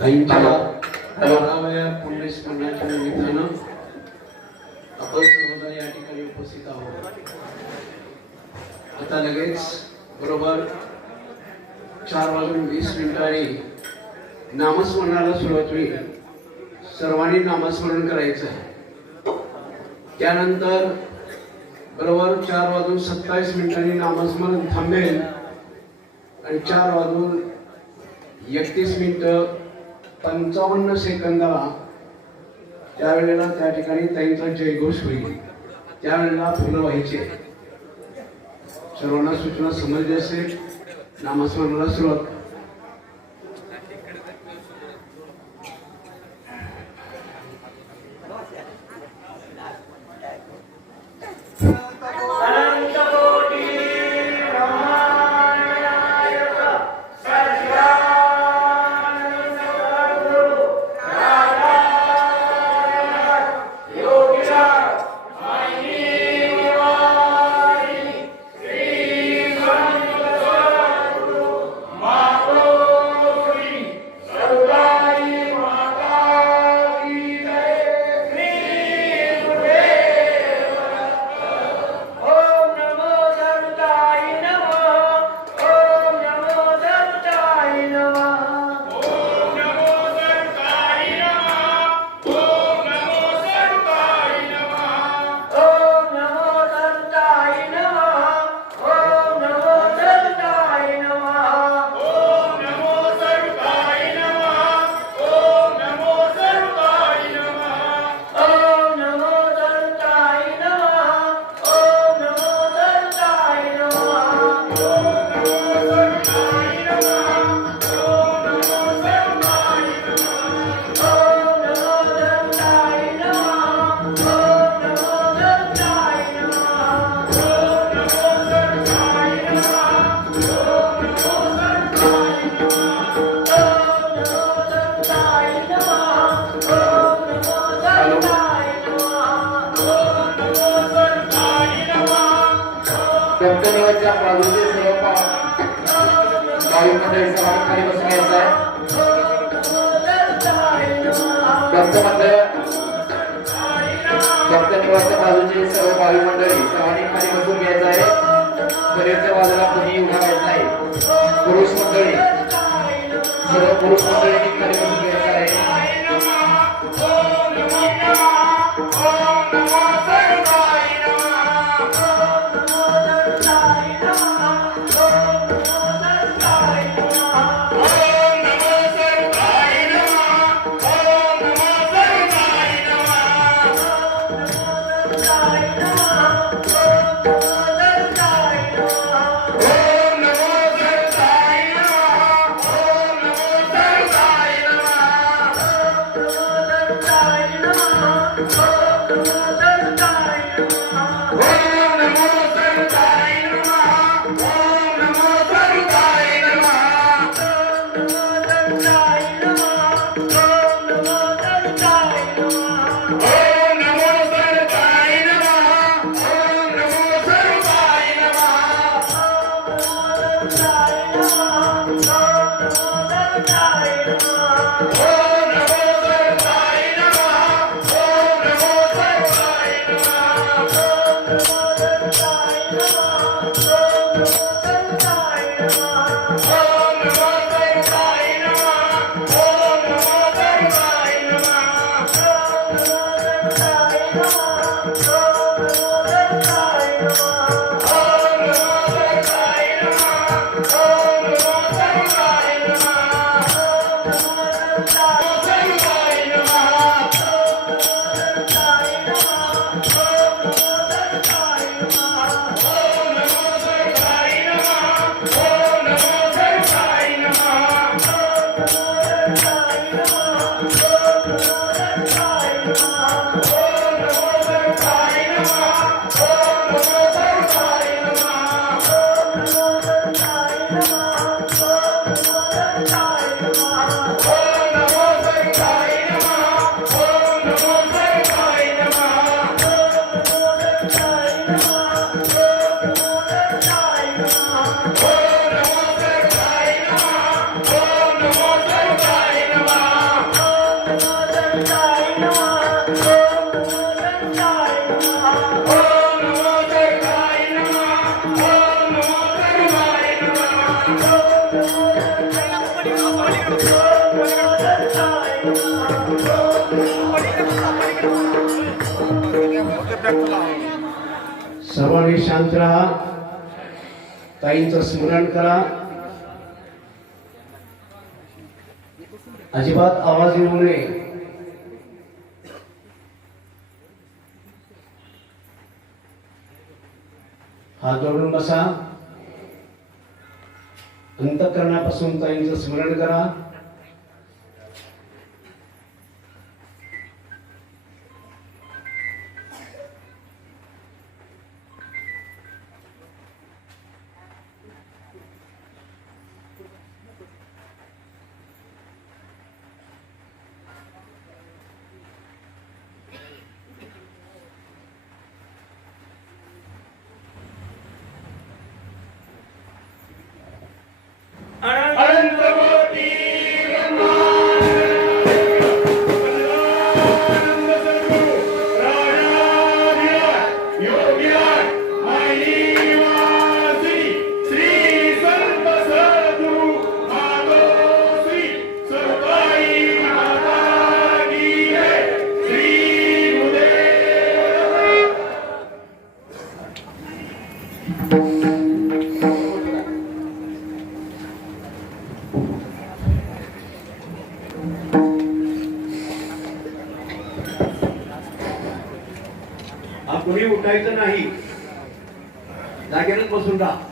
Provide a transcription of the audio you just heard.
ताईंच्या बाराव्या पुण्यस्मरणाच्या निमित्तानं आपण सर्वजण या ठिकाणी उपस्थित आहोत. आता लगेच बरोबर चार वाजून वीस मिनिटांनी नामस्मरणाला सुरुवात होईल. सर्वांनी नामस्मरण करायचं आहे. त्यानंतर बरोबर चार वाजून सत्तावीस मिनिटांनी नामस्मरण थांबेल आणि चार वाजून एकतीस मिनिटं पंचावन्न सेकंदाला त्यावेळेला त्या ठिकाणी त्यांचा जयघोष होईल. त्यावेळेला फुलं व्हायचे. सर्वांना सूचना समजली असेल. नामस्मरणाला सुरुवात. Yeah. नमः दत्तदेवाच्या बाजूचे सर्व वायुमंडळ समाधानी बसून यायचं आहे. दत्त मंडळ दत्त बाजूचे सर्व वायुमंडळी मंडळी खाली बसून घ्यायचं आहे. शरीरच्या बाजूला कोणी उभा घ्यायचं नाही. पुरुष मंडळी सर्व पुरुष मंडळींनी खाली बसून घ्यायचं आहे. Oh Oh Música सर्वांनी शांत राहा. ताईंचं स्मरण करा. अजिबात आवाज येऊ नये. हात जोडून बसा. अंतकरणापासून ताईंचं स्मरण करा. हा कोणी उठायचं नाही. जागेनच बसून राहा.